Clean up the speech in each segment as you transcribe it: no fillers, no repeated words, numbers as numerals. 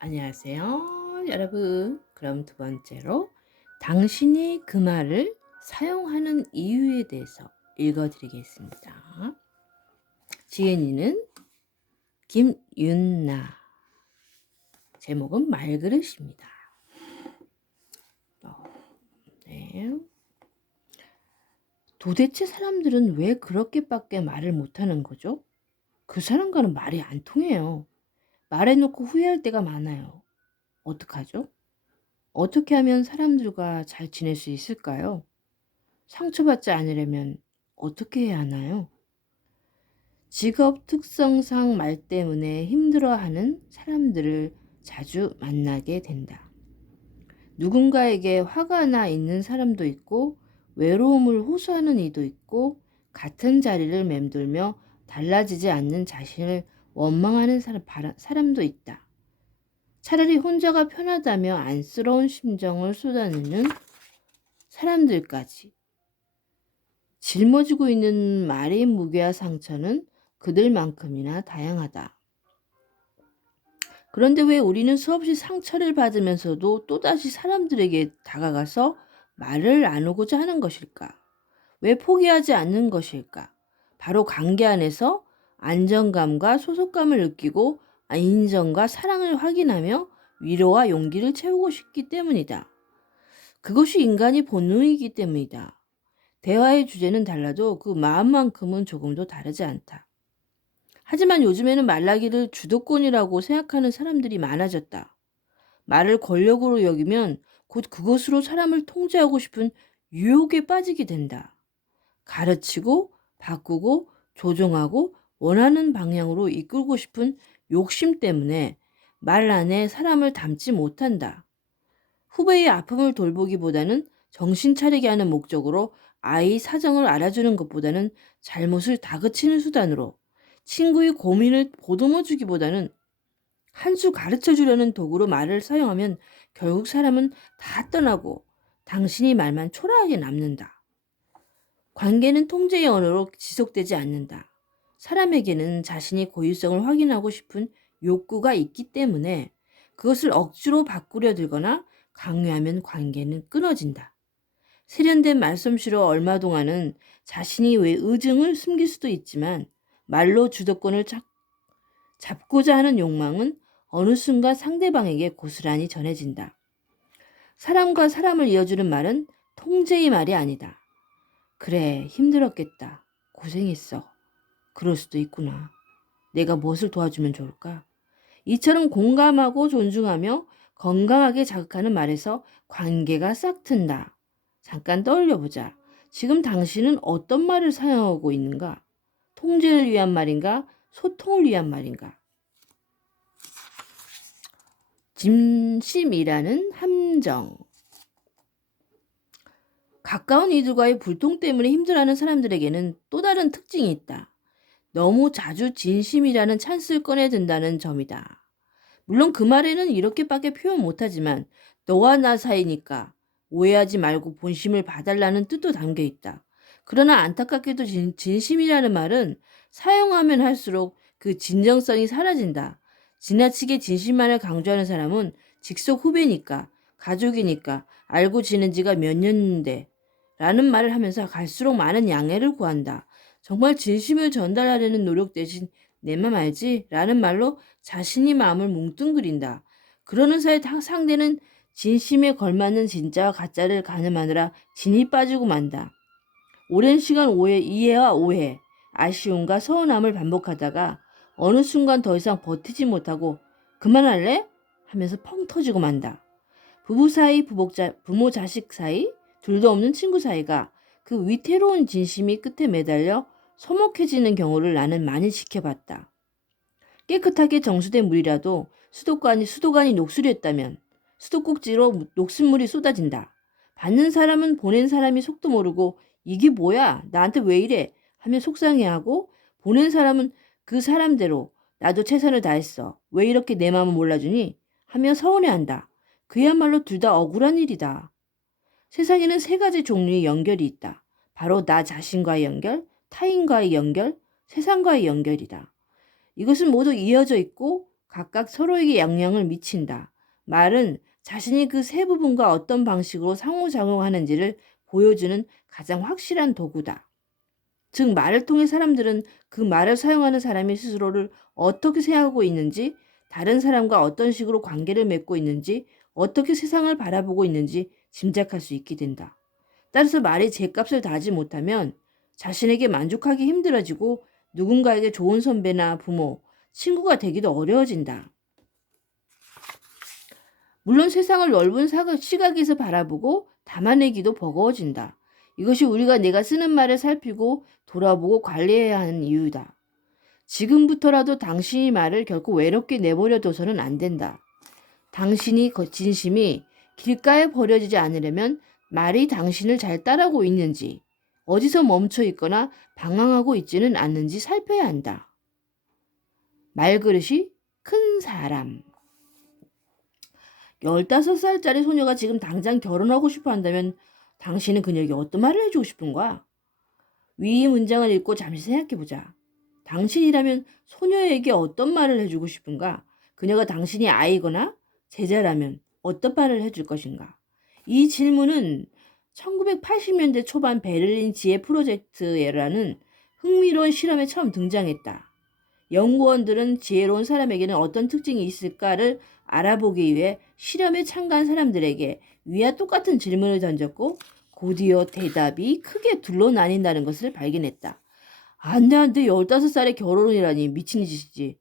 안녕하세요, 여러분. 그럼 두 번째로 당신이 그 말을 사용하는 이유에 대해서 읽어드리겠습니다. 지은이는 김윤나. 제목은 말그릇입니다. 어, 네. 도대체 사람들은 왜 그렇게밖에 말을 못하는 거죠? 그 사람과는 말이 안 통해요. 말해놓고 후회할 때가 많아요. 어떡하죠? 어떻게 하면 사람들과 잘 지낼 수 있을까요? 상처받지 않으려면 어떻게 해야 하나요? 직업 특성상 말 때문에 힘들어하는 사람들을 자주 만나게 된다. 누군가에게 화가 나 있는 사람도 있고, 외로움을 호소하는 이도 있고, 같은 자리를 맴돌며 달라지지 않는 자신을 원망하는 사람도 있다. 차라리 혼자가 편하다며 안쓰러운 심정을 쏟아내는 사람들까지. 짊어지고 있는 말의 무게와 상처는 그들만큼이나 다양하다. 그런데 왜 우리는 수없이 상처를 받으면서도 또다시 사람들에게 다가가서 말을 나누고자 하는 것일까? 왜 포기하지 않는 것일까? 바로 관계 안에서 안정감과 소속감을 느끼고 인정과 사랑을 확인하며 위로와 용기를 채우고 싶기 때문이다. 그것이 인간의 본능이기 때문이다. 대화의 주제는 달라도 그 마음만큼은 조금도 다르지 않다. 하지만 요즘에는 말라기를 주도권이라고 생각하는 사람들이 많아졌다. 말을 권력으로 여기면 곧 그것으로 사람을 통제하고 싶은 유혹에 빠지게 된다. 가르치고 바꾸고 조종하고 원하는 방향으로 이끌고 싶은 욕심 때문에 말 안에 사람을 담지 못한다. 후배의 아픔을 돌보기보다는 정신 차리게 하는 목적으로 아이 사정을 알아주는 것보다는 잘못을 다그치는 수단으로 친구의 고민을 보듬어 주기보다는 한 수 가르쳐 주려는 도구로 말을 사용하면 결국 사람은 다 떠나고 당신이 말만 초라하게 남는다. 관계는 통제의 언어로 지속되지 않는다. 사람에게는 자신의 고유성을 확인하고 싶은 욕구가 있기 때문에 그것을 억지로 바꾸려 들거나 강요하면 관계는 끊어진다. 세련된 말솜씨로 얼마 동안은 자신이 왜 의증을 숨길 수도 있지만 말로 주도권을 잡고자 하는 욕망은 어느 순간 상대방에게 고스란히 전해진다. 사람과 사람을 이어주는 말은 통제의 말이 아니다. 그래, 힘들었겠다. 고생했어. 그럴 수도 있구나. 내가 무엇을 도와주면 좋을까? 이처럼 공감하고 존중하며 건강하게 자극하는 말에서 관계가 싹 튼다. 잠깐 떠올려보자. 지금 당신은 어떤 말을 사용하고 있는가? 통제를 위한 말인가? 소통을 위한 말인가? 진심이라는 함정. 가까운 이들과의 불통 때문에 힘들어하는 사람들에게는 또 다른 특징이 있다. 너무 자주 진심이라는 찬스를 꺼내든다는 점이다. 물론 그 말에는 이렇게밖에 표현 못하지만 너와 나 사이니까 오해하지 말고 본심을 봐달라는 뜻도 담겨 있다. 그러나 안타깝게도 진심이라는 말은 사용하면 할수록 그 진정성이 사라진다. 지나치게 진실만을 강조하는 사람은 직속 후배니까, 가족이니까, 알고 지낸 지가 몇 년인데 라는 말을 하면서 갈수록 많은 양해를 구한다. 정말 진심을 전달하려는 노력 대신 내 맘 알지? 라는 말로 자신이 마음을 뭉뚱그린다. 그러는 사이 상대는 진심에 걸맞는 진짜와 가짜를 가늠하느라 진이 빠지고 만다. 오랜 시간 이해와 오해, 아쉬움과 서운함을 반복하다가 어느 순간 더 이상 버티지 못하고 그만할래? 하면서 펑 터지고 만다. 부부 사이, 부모 자식 사이, 둘도 없는 친구 사이가 그 위태로운 진심이 끝에 매달려 서먹해지는 경우를 나는 많이 지켜봤다. 깨끗하게 정수된 물이라도 수도관이 녹슬였다면 수도꼭지로 녹슨물이 쏟아진다. 받는 사람은 보낸 사람이 속도 모르고 이게 뭐야? 나한테 왜 이래? 하며 속상해하고 보낸 사람은 그 사람대로 나도 최선을 다했어. 왜 이렇게 내 마음을 몰라주니? 하며 서운해한다. 그야말로 둘 다 억울한 일이다. 세상에는 세 가지 종류의 연결이 있다. 바로 나 자신과의 연결, 타인과의 연결, 세상과의 연결이다. 이것은 모두 이어져 있고 각각 서로에게 영향을 미친다. 말은 자신이 그 세 부분과 어떤 방식으로 상호작용하는지를 보여주는 가장 확실한 도구다. 즉, 말을 통해 사람들은 그 말을 사용하는 사람이 스스로를 어떻게 생각하고 있는지, 다른 사람과 어떤 식으로 관계를 맺고 있는지, 어떻게 세상을 바라보고 있는지 짐작할 수 있게 된다. 따라서 말이 제값을 다하지 못하면 자신에게 만족하기 힘들어지고 누군가에게 좋은 선배나 부모, 친구가 되기도 어려워진다. 물론 세상을 넓은 시각에서 바라보고 담아내기도 버거워진다. 이것이 우리가 내가 쓰는 말을 살피고 돌아보고 관리해야 하는 이유다. 지금부터라도 당신이 말을 결코 외롭게 내버려 둬서는 안 된다. 당신이 진심이 길가에 버려지지 않으려면 말이 당신을 잘 따라오고 있는지, 어디서 멈춰 있거나 방황하고 있지는 않는지 살펴야 한다. 말그릇이 큰 사람. 15살짜리 소녀가 지금 당장 결혼하고 싶어 한다면 당신은 그녀에게 어떤 말을 해주고 싶은가? 위 문장을 읽고 잠시 생각해보자. 당신이라면 소녀에게 어떤 말을 해주고 싶은가? 그녀가 당신이 아이거나 제자라면 어떤 말을 해줄 것인가? 이 질문은 1980년대 초반 베를린 지혜 프로젝트라는 흥미로운 실험에 처음 등장했다. 연구원들은 지혜로운 사람에게는 어떤 특징이 있을까를 알아보기 위해 실험에 참가한 사람들에게 위와 똑같은 질문을 던졌고 곧이어 대답이 크게 둘로 나뉜다는 것을 발견했다. 안 돼, 15살에 결혼이라니 미친 짓이지.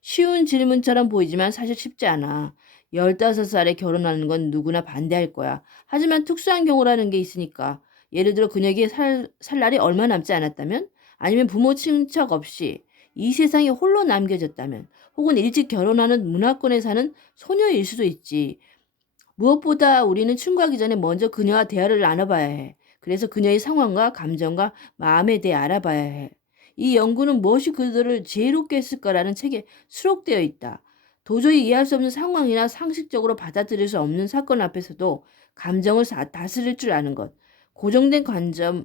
쉬운 질문처럼 보이지만 사실 쉽지 않아. 15살에 결혼하는 건 누구나 반대할 거야. 하지만 특수한 경우라는 게 있으니까. 예를 들어 그녀에게 살 날이 얼마 남지 않았다면? 아니면 부모 친척 없이 이 세상에 홀로 남겨졌다면? 혹은 일찍 결혼하는 문화권에 사는 소녀일 수도 있지. 무엇보다 우리는 친구하기 전에 먼저 그녀와 대화를 나눠봐야 해. 그래서 그녀의 상황과 감정과 마음에 대해 알아봐야 해. 이 연구는 무엇이 그들을 지혜롭게 했을까라는 책에 수록되어 있다. 도저히 이해할 수 없는 상황이나 상식적으로 받아들일 수 없는 사건 앞에서도 감정을 다스릴 줄 아는 것. 고정된 관점을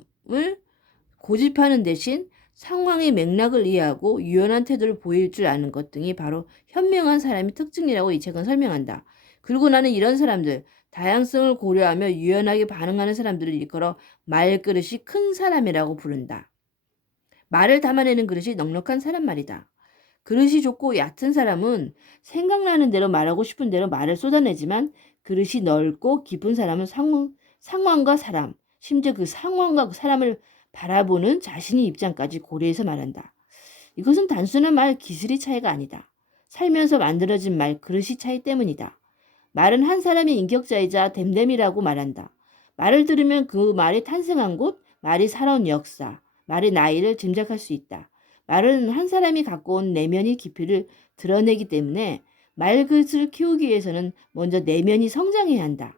고집하는 대신 상황의 맥락을 이해하고 유연한 태도를 보일 줄 아는 것 등이 바로 현명한 사람의 특징이라고 이 책은 설명한다. 그리고 나는 이런 사람들, 다양성을 고려하며 유연하게 반응하는 사람들을 일컬어 말그릇이 큰 사람이라고 부른다. 말을 담아내는 그릇이 넉넉한 사람 말이다. 그릇이 좁고 얕은 사람은 생각나는 대로 말하고 싶은 대로 말을 쏟아내지만 그릇이 넓고 깊은 사람은 상황과 사람, 심지어 그 상황과 그 사람을 바라보는 자신의 입장까지 고려해서 말한다. 이것은 단순한 말 기술의 차이가 아니다. 살면서 만들어진 말 그릇이 차이 때문이다. 말은 한 사람의 인격자이자 됨됨이라고 말한다. 말을 들으면 그 말이 탄생한 곳, 말이 살아온 역사, 말의 나이를 짐작할 수 있다. 말은 한 사람이 갖고 온 내면의 깊이를 드러내기 때문에 말그릇을 키우기 위해서는 먼저 내면이 성장해야 한다.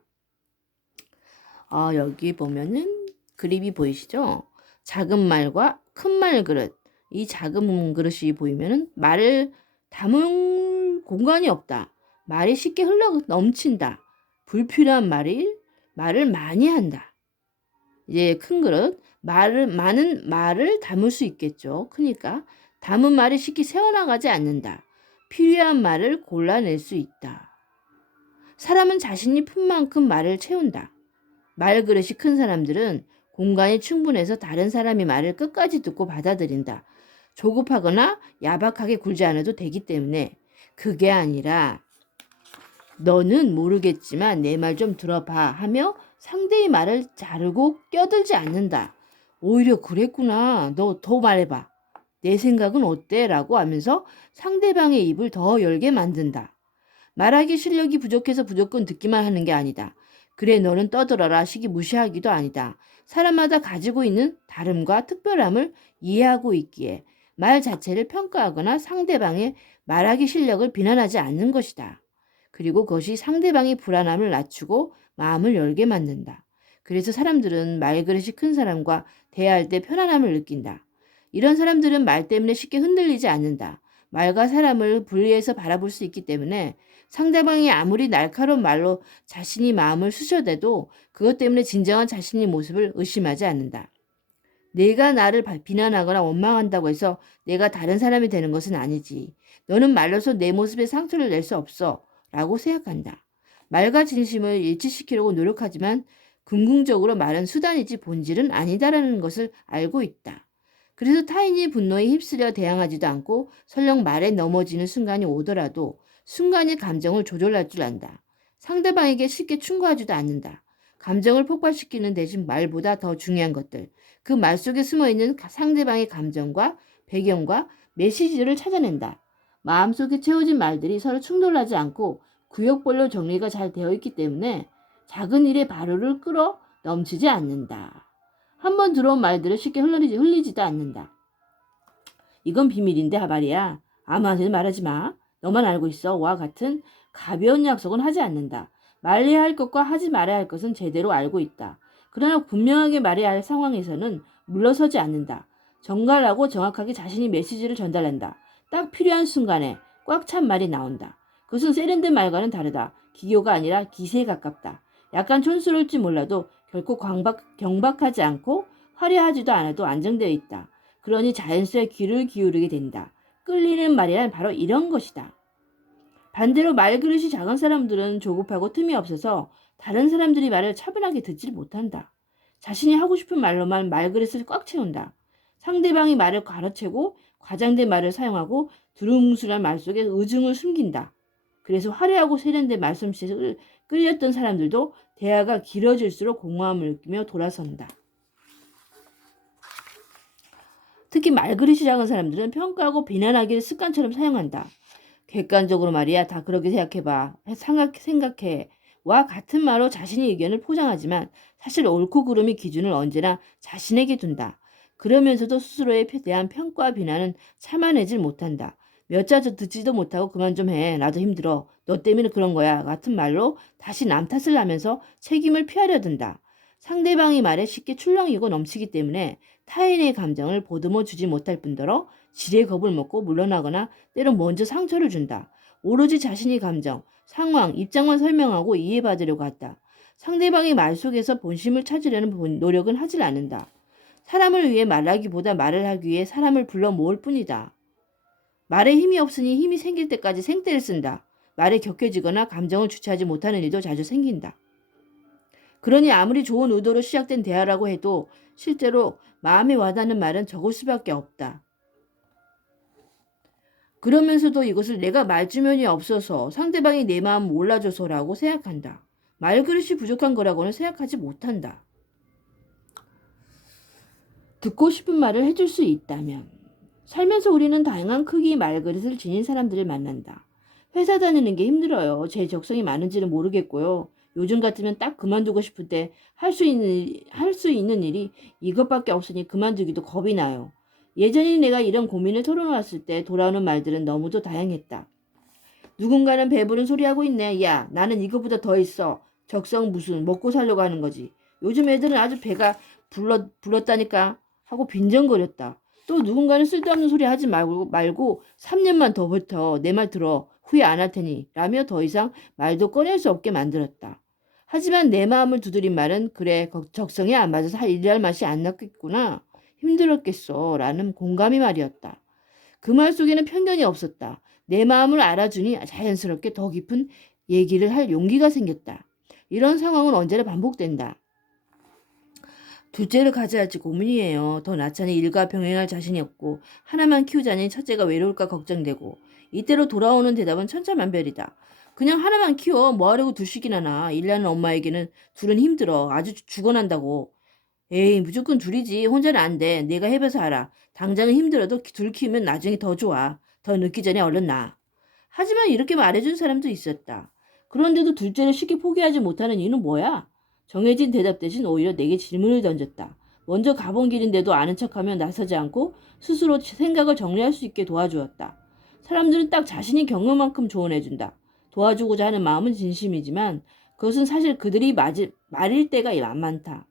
여기 보면은 그림이 보이시죠? 작은 말과 큰 말 그릇. 이 작은 그릇이 보이면은 말을 담을 공간이 없다. 말이 쉽게 흘러 넘친다. 불필요한 말을 많이 한다. 이제 큰 그릇, 많은 말을 담을 수 있겠죠. 크니까 담은 말이 쉽게 새어나가지 않는다. 필요한 말을 골라낼 수 있다. 사람은 자신이 푼 만큼 말을 채운다. 말 그릇이 큰 사람들은 공간이 충분해서 다른 사람의 말을 끝까지 듣고 받아들인다. 조급하거나 야박하게 굴지 않아도 되기 때문에 그게 아니라 너는 모르겠지만 내 말 좀 들어봐 하며 상대의 말을 자르고 껴들지 않는다. 오히려 그랬구나. 너 더 말해봐. 내 생각은 어때? 라고 하면서 상대방의 입을 더 열게 만든다. 말하기 실력이 부족해서 무조건 듣기만 하는 게 아니다. 그래 너는 떠들어라 식이 무시하기도 아니다. 사람마다 가지고 있는 다름과 특별함을 이해하고 있기에 말 자체를 평가하거나 상대방의 말하기 실력을 비난하지 않는 것이다. 그리고 그것이 상대방의 불안함을 낮추고 마음을 열게 만든다. 그래서 사람들은 말그릇이 큰 사람과 대화할 때 편안함을 느낀다. 이런 사람들은 말 때문에 쉽게 흔들리지 않는다. 말과 사람을 분리해서 바라볼 수 있기 때문에 상대방이 아무리 날카로운 말로 자신이 마음을 쑤셔대도 그것 때문에 진정한 자신의 모습을 의심하지 않는다. 내가 나를 비난하거나 원망한다고 해서 내가 다른 사람이 되는 것은 아니지. 너는 말로서 내 모습에 상처를 낼 수 없어. 라고 생각한다. 말과 진심을 일치시키려고 노력하지만 궁극적으로 말은 수단이지 본질은 아니다라는 것을 알고 있다. 그래서 타인이 분노에 휩쓸려 대항하지도 않고 설령 말에 넘어지는 순간이 오더라도 순간의 감정을 조절할 줄 안다. 상대방에게 쉽게 충고하지도 않는다. 감정을 폭발시키는 대신 말보다 더 중요한 것들, 그 말 속에 숨어있는 상대방의 감정과 배경과 메시지를 찾아낸다. 마음속에 채워진 말들이 서로 충돌하지 않고 구역별로 정리가 잘 되어 있기 때문에 작은 일에 발효를 끌어 넘치지 않는다. 한번 들어온 말들을 쉽게 흘리지도 않는다. 이건 비밀인데 말이야. 아무한테도 말하지 마. 너만 알고 있어. 와 같은 가벼운 약속은 하지 않는다. 말해야 할 것과 하지 말아야 할 것은 제대로 알고 있다. 그러나 분명하게 말해야 할 상황에서는 물러서지 않는다. 정갈하고 정확하게 자신이 메시지를 전달한다. 딱 필요한 순간에 꽉 찬 말이 나온다. 그것은 세련된 말과는 다르다. 기교가 아니라 기세에 가깝다. 약간 촌스러울지 몰라도 결코 경박하지 않고 화려하지도 않아도 안정되어 있다. 그러니 자연스레 귀를 기울이게 된다. 끌리는 말이란 바로 이런 것이다. 반대로 말그릇이 작은 사람들은 조급하고 틈이 없어서 다른 사람들이 말을 차분하게 듣질 못한다. 자신이 하고 싶은 말로만 말그릇을 꽉 채운다. 상대방이 말을 가로채고 과장된 말을 사용하고 두루뭉술한 말 속에 의중을 숨긴다. 그래서 화려하고 세련된 말솜씨에 끌렸던 사람들도 대화가 길어질수록 공허함을 느끼며 돌아선다. 특히 말그릇이 작은 사람들은 평가하고 비난하기를 습관처럼 사용한다. 객관적으로 말이야. 다 그렇게 생각해봐. 생각해. 와 같은 말로 자신의 의견을 포장하지만 사실 옳고 그름의 기준을 언제나 자신에게 둔다. 그러면서도 스스로에 대한 평가와 비난은 참아내질 못한다. 몇 자 듣지도 못하고 그만 좀 해. 나도 힘들어. 너 때문에 그런 거야. 같은 말로 다시 남 탓을 하면서 책임을 피하려 든다. 상대방의 말에 쉽게 출렁이고 넘치기 때문에 타인의 감정을 보듬어 주지 못할 뿐더러 지레 겁을 먹고 물러나거나 때론 먼저 상처를 준다. 오로지 자신의 감정, 상황, 입장만 설명하고 이해받으려고 한다. 상대방의 말 속에서 본심을 찾으려는 노력은 하질 않는다. 사람을 위해 말하기보다 말을 하기 위해 사람을 불러 모을 뿐이다. 말에 힘이 없으니 힘이 생길 때까지 생떼를 쓴다. 말에 격해지거나 감정을 주체하지 못하는 일도 자주 생긴다. 그러니 아무리 좋은 의도로 시작된 대화라고 해도 실제로 마음에 와닿는 말은 적을 수밖에 없다. 그러면서도 이것을 내가 말주변이 없어서 상대방이 내 마음 몰라줘서라고 생각한다. 말그릇이 부족한 거라고는 생각하지 못한다. 듣고 싶은 말을 해줄 수 있다면. 살면서 우리는 다양한 크기의 말그릇을 지닌 사람들을 만난다. 회사 다니는 게 힘들어요. 제 적성이 많은지는 모르겠고요. 요즘 같으면 딱 그만두고 싶을 때 할 수 있는 일이 이것밖에 없으니 그만두기도 겁이 나요. 예전에 내가 이런 고민을 털어놨을 때 돌아오는 말들은 너무도 다양했다. 누군가는 배부른 소리 하고 있네. 야, 나는 이거보다 더 있어. 적성 무슨 먹고 살려고 하는 거지. 요즘 애들은 아주 배가 불렀다니까 하고 빈정거렸다. 또 누군가는 쓸데없는 소리 하지 말고 3년만 더 버텨. 내 말 들어. 후회 안 할 테니. 라며 더 이상 말도 꺼낼 수 없게 만들었다. 하지만 내 마음을 두드린 말은 그래 적성에 안 맞아서 일할 맛이 안 났겠구나. 힘들었겠어. 라는 공감의 말이었다. 그 말 속에는 편견이 없었다. 내 마음을 알아주니 자연스럽게 더 깊은 얘기를 할 용기가 생겼다. 이런 상황은 언제나 반복된다. 둘째를 가져야 할지 고민이에요. 더 낳자니 일과 병행할 자신이 없고 하나만 키우자니 첫째가 외로울까 걱정되고 이때로 돌아오는 대답은 천차만별이다. 그냥 하나만 키워. 뭐하려고 둘씩이나 낳아. 일하는 엄마에게는 둘은 힘들어. 아주 죽어난다고. 에이 무조건 둘이지. 혼자는 안 돼. 내가 해봐서 알아. 당장은 힘들어도 둘 키우면 나중에 더 좋아. 더 늦기 전에 얼른 낳아. 하지만 이렇게 말해준 사람도 있었다. 그런데도 둘째를 쉽게 포기하지 못하는 이유는 뭐야? 정해진 대답 대신 오히려 내게 질문을 던졌다. 먼저 가본 길인데도 아는 척하며 나서지 않고 스스로 생각을 정리할 수 있게 도와주었다. 사람들은 딱 자신이 겪는 만큼 조언해준다. 도와주고자 하는 마음은 진심이지만 그것은 사실 그들이 말일 때가 많다.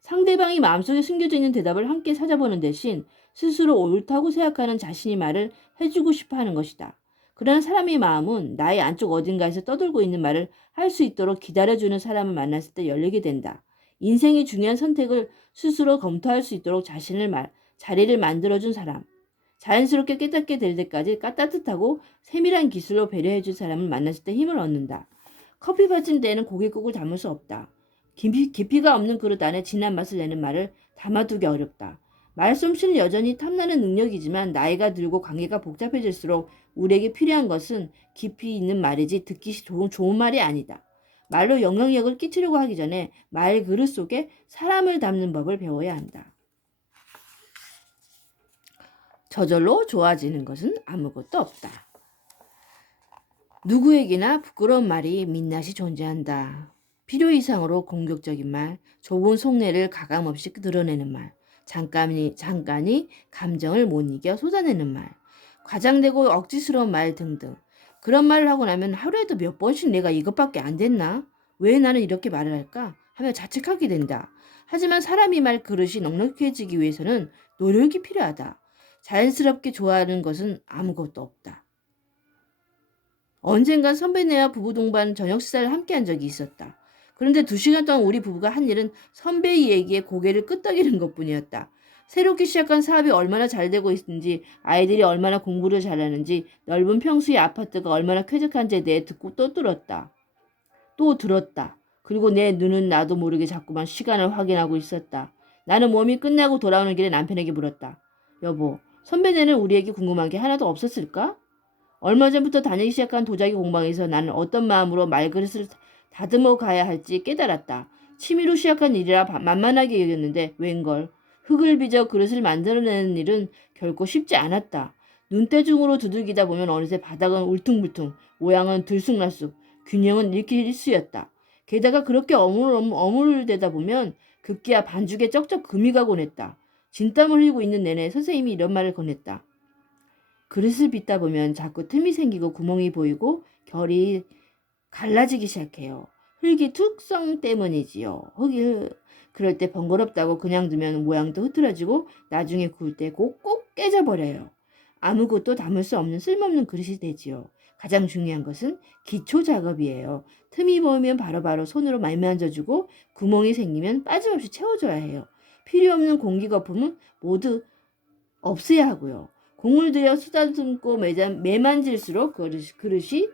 상대방이 마음속에 숨겨져 있는 대답을 함께 찾아보는 대신 스스로 옳다고 생각하는 자신이 말을 해주고 싶어 하는 것이다. 그러나 사람의 마음은 나의 안쪽 어딘가에서 떠돌고 있는 말을 할 수 있도록 기다려주는 사람을 만났을 때 열리게 된다. 인생의 중요한 선택을 스스로 검토할 수 있도록 자리를 만들어준 사람. 자연스럽게 깨닫게 될 때까지 따뜻하고 세밀한 기술로 배려해줄 사람을 만났을 때 힘을 얻는다. 커피 받친 때에는 고깃국을 담을 수 없다. 깊이가 없는 그릇 안에 진한 맛을 내는 말을 담아두기 어렵다. 말솜씨는 여전히 탐나는 능력이지만 나이가 들고 관계가 복잡해질수록 우리에게 필요한 것은 깊이 있는 말이지 듣기 좋은 말이 아니다. 말로 영향력을 끼치려고 하기 전에 말 그릇 속에 사람을 담는 법을 배워야 한다. 저절로 좋아지는 것은 아무것도 없다. 누구에게나 부끄러운 말이 민낯이 존재한다. 필요 이상으로 공격적인 말, 좁은 속내를 가감없이 드러내는 말, 잠깐이 감정을 못 이겨 쏟아내는 말, 과장되고 억지스러운 말 등등. 그런 말을 하고 나면 하루에도 몇 번씩 내가 이것밖에 안 됐나? 왜 나는 이렇게 말을 할까? 하며 자책하게 된다. 하지만 사람이 말 그릇이 넉넉해지기 위해서는 노력이 필요하다. 자연스럽게 좋아하는 것은 아무것도 없다. 언젠간 선배네와 부부 동반 저녁 식사를 함께 한 적이 있었다. 그런데 2시간 동안 우리 부부가 한 일은 선배의 얘기에 고개를 끄덕이는 것뿐이었다. 새롭게 시작한 사업이 얼마나 잘 되고 있는지, 아이들이 얼마나 공부를 잘하는지, 넓은 평수의 아파트가 얼마나 쾌적한지에 대해 듣고 또 들었다. 또 들었다. 그리고 내 눈은 나도 모르게 자꾸만 시간을 확인하고 있었다. 나는 몸이 끝나고 돌아오는 길에 남편에게 물었다. 여보, 선배네는 우리에게 궁금한 게 하나도 없었을까? 얼마 전부터 다니기 시작한 도자기 공방에서 나는 어떤 마음으로 말그릇을 다듬어 가야 할지 깨달았다. 취미로 시작한 일이라 만만하게 여겼는데 웬걸. 흙을 빚어 그릇을 만들어내는 일은 결코 쉽지 않았다. 눈대중으로 두들기다 보면 어느새 바닥은 울퉁불퉁, 모양은 들쑥날쑥, 균형은 일기일수였다. 게다가 그렇게 어물대다 보면 급기야 반죽에 쩍쩍 금이 가곤 했다. 진땀을 흘리고 있는 내내 선생님이 이런 말을 건넸다. 그릇을 빚다 보면 자꾸 틈이 생기고 구멍이 보이고 결이 갈라지기 시작해요. 흙이 특성 때문이지요. 그럴 때 번거롭다고 그냥 두면 모양도 흐트러지고 나중에 구울 때 꼭 깨져버려요. 아무것도 담을 수 없는 쓸모없는 그릇이 되지요. 가장 중요한 것은 기초 작업이에요. 틈이 보이면 바로바로 손으로 만져주고 구멍이 생기면 빠짐없이 채워줘야 해요. 필요 없는 공기 거품은 모두 없애야 하고요. 공을 들여 쓰다듬고 매만질수록 그릇이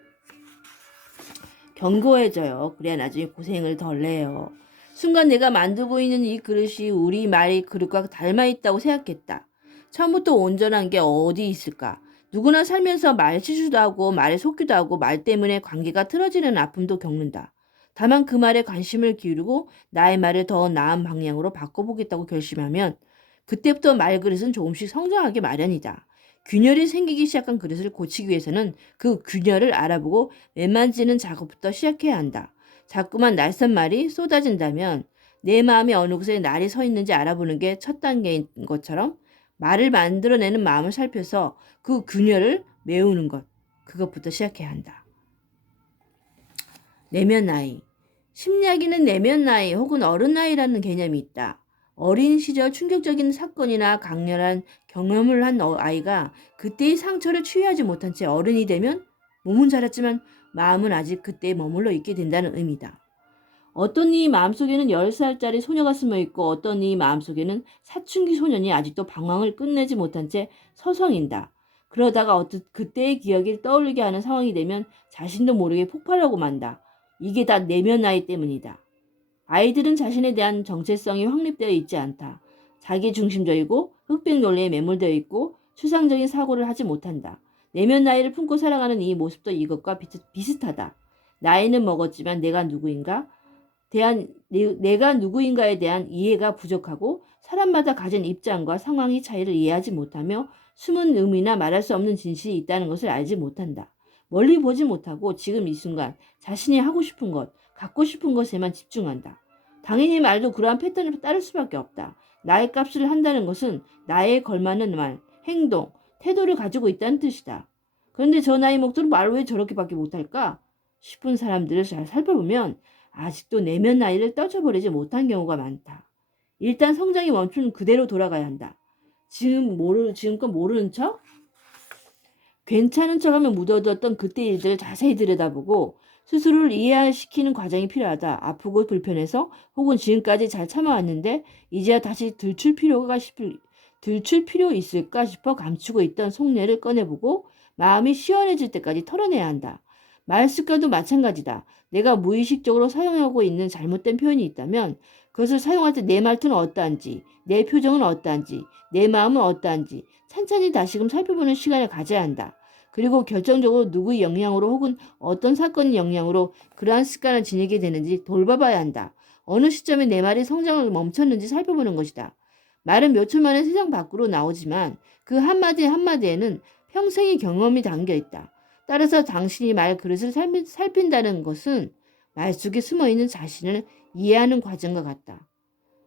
견고해져요. 그래야 나중에 고생을 덜 해요. 순간 내가 만들고 있는 이 그릇이 우리 말의 그릇과 닮아있다고 생각했다. 처음부터 온전한 게 어디 있을까? 누구나 살면서 말 실수도 하고 말에 속기도 하고 말 때문에 관계가 틀어지는 아픔도 겪는다. 다만 그 말에 관심을 기울이고 나의 말을 더 나은 방향으로 바꿔보겠다고 결심하면 그때부터 말그릇은 조금씩 성장하기 마련이다. 균열이 생기기 시작한 그릇을 고치기 위해서는 그 균열을 알아보고 매만지는 작업부터 시작해야 한다. 자꾸만 낯선 말이 쏟아진다면 내 마음이 어느 곳에 날이 서 있는지 알아보는 게 첫 단계인 것처럼 말을 만들어내는 마음을 살펴서 그 균열을 메우는 것, 그것부터 시작해야 한다. 내면 나이. 심리학에는 내면 나이 혹은 어른 나이라는 개념이 있다. 어린 시절 충격적인 사건이나 강렬한 경험을 한 아이가 그때의 상처를 치유하지 못한 채 어른이 되면 몸은 자랐지만 마음은 아직 그때에 머물러 있게 된다는 의미다. 어떤 이의 마음속에는 10살짜리 소녀가 스며있고 어떤 이의 마음속에는 사춘기 소년이 아직도 방황을 끝내지 못한 채 서성인다. 그러다가 그때의 기억을 떠올리게 하는 상황이 되면 자신도 모르게 폭발하고 만다. 이게 다 내면 나이 때문이다. 아이들은 자신에 대한 정체성이 확립되어 있지 않다. 자기 중심적이고 흑백 논리에 매몰되어 있고 추상적인 사고를 하지 못한다. 내면 나이를 품고 살아가는 이 모습도 이것과 비슷하다. 나이는 먹었지만 내가 누구인가에 대한 이해가 부족하고 사람마다 가진 입장과 상황의 차이를 이해하지 못하며 숨은 의미나 말할 수 없는 진실이 있다는 것을 알지 못한다. 멀리 보지 못하고 지금 이 순간 자신이 하고 싶은 것, 갖고 싶은 것에만 집중한다. 당연히 말도 그러한 패턴을 따를 수밖에 없다. 나의 값을 한다는 것은 나에 걸맞는 말, 행동, 태도를 가지고 있다는 뜻이다. 그런데 저 나이 먹도록 말을 왜 저렇게밖에 못할까 싶은 사람들을 잘 살펴보면 아직도 내면 나이를 떨쳐버리지 못한 경우가 많다. 일단 성장이 멈춘 그대로 돌아가야 한다. 지금껏 모르는 척? 괜찮은 척하며 묻어두었던 그때 일들을 자세히 들여다보고 스스로를 이해시키는 과정이 필요하다. 아프고 불편해서 혹은 지금까지 잘 참아왔는데 이제야 다시 들출 필요 있을까 싶어 감추고 있던 속내를 꺼내보고 마음이 시원해질 때까지 털어내야 한다. 말 습관도 마찬가지다. 내가 무의식적으로 사용하고 있는 잘못된 표현이 있다면 그것을 사용할 때 내 말투는 어떠한지, 내 표정은 어떠한지, 내 마음은 어떠한지 찬찬히 다시금 살펴보는 시간을 가져야 한다. 그리고 결정적으로 누구의 영향으로 혹은 어떤 사건의 영향으로 그러한 습관을 지니게 되는지 돌봐봐야 한다. 어느 시점에 내 말이 성장을 멈췄는지 살펴보는 것이다. 말은 몇 초 만에 세상 밖으로 나오지만 그 한마디 한마디에는 평생의 경험이 담겨 있다. 따라서 당신이 말 그릇을 살핀다는 것은 말 속에 숨어있는 자신을 이해하는 과정과 같다.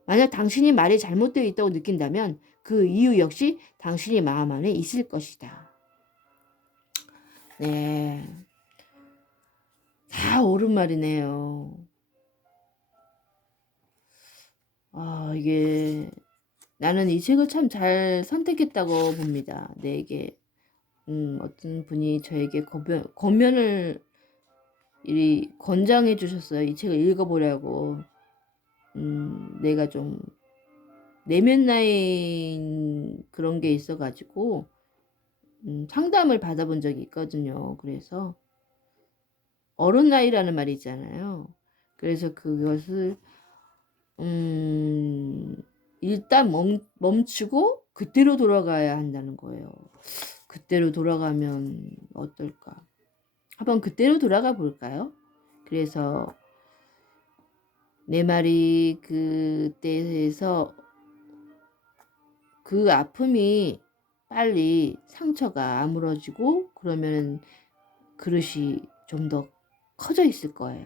만약 당신이 말이 잘못되어 있다고 느낀다면 그 이유 역시 당신의 마음 안에 있을 것이다. 네. 다 옳은 말이네요. 이게 나는 이 책을 참 잘 선택했다고 봅니다. 내게 어떤 분이 저에게 권면을 권장해 주셨어요. 이 책을 읽어보라고. 내가 좀 내면 나인 그런 게 있어가지고 상담을 받아본 적이 있거든요. 그래서 어른 나이라는 말이 있잖아요. 그래서 그것을 일단 멈추고 그때로 돌아가야 한다는 거예요. 그때로 돌아가면 어떨까? 한번 그때로 돌아가 볼까요? 그래서 내 말이 그때에서 그 아픔이 빨리 상처가 아물어지고 그러면 그릇이 좀 더 커져 있을 거예요.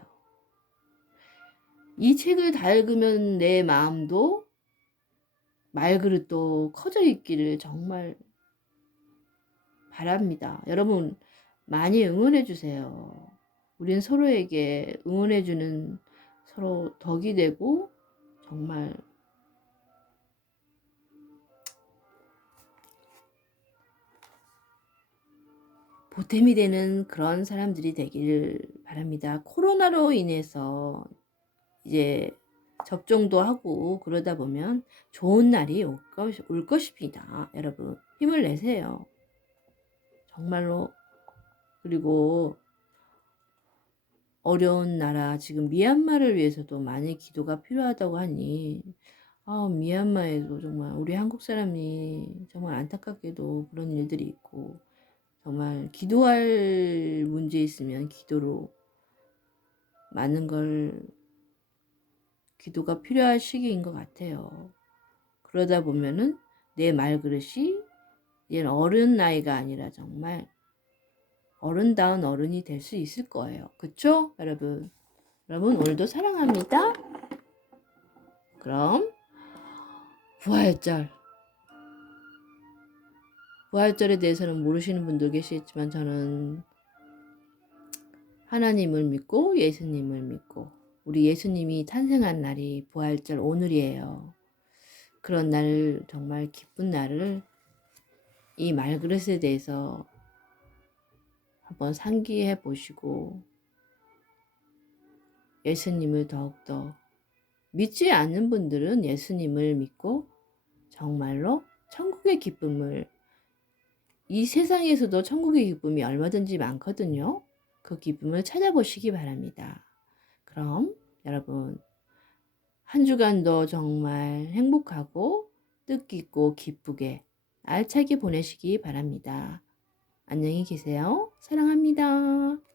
이 책을 다 읽으면 내 마음도 말그릇도 커져 있기를 정말 바랍니다. 여러분 많이 응원해 주세요. 우린 서로에게 응원해 주는 서로 덕이 되고 정말 보탬이 되는 그런 사람들이 되기를 바랍니다. 코로나로 인해서 이제 접종도 하고 그러다 보면 좋은 날이 올 것입니다. 여러분 힘을 내세요. 정말로. 그리고 어려운 나라 지금 미얀마를 위해서도 많이 기도가 필요하다고 하니 미얀마에도 정말 우리 한국 사람이 정말 안타깝게도 그런 일들이 있고 정말 기도할 문제 있으면 기도로 많은 걸 기도가 필요할 시기인 것 같아요. 그러다 보면은 내 말그릇이 이제 어른 나이가 아니라 정말 어른다운 어른이 될 수 있을 거예요. 그쵸? 여러분. 여러분 오늘도 사랑합니다. 그럼 부활절. 부활절에 대해서는 모르시는 분도 계시겠지만 저는 하나님을 믿고 예수님을 믿고 우리 예수님이 탄생한 날이 부활절 오늘이에요. 그런 날 정말 기쁜 날을 이 말그릇에 대해서 한번 상기해 보시고 예수님을 더욱더 믿지 않는 분들은 예수님을 믿고 정말로 천국의 기쁨을 이 세상에서도 천국의 기쁨이 얼마든지 많거든요. 그 기쁨을 찾아보시기 바랍니다. 그럼 여러분 한 주간도 정말 행복하고 뜻깊고 기쁘게 알차게 보내시기 바랍니다. 안녕히 계세요. 사랑합니다.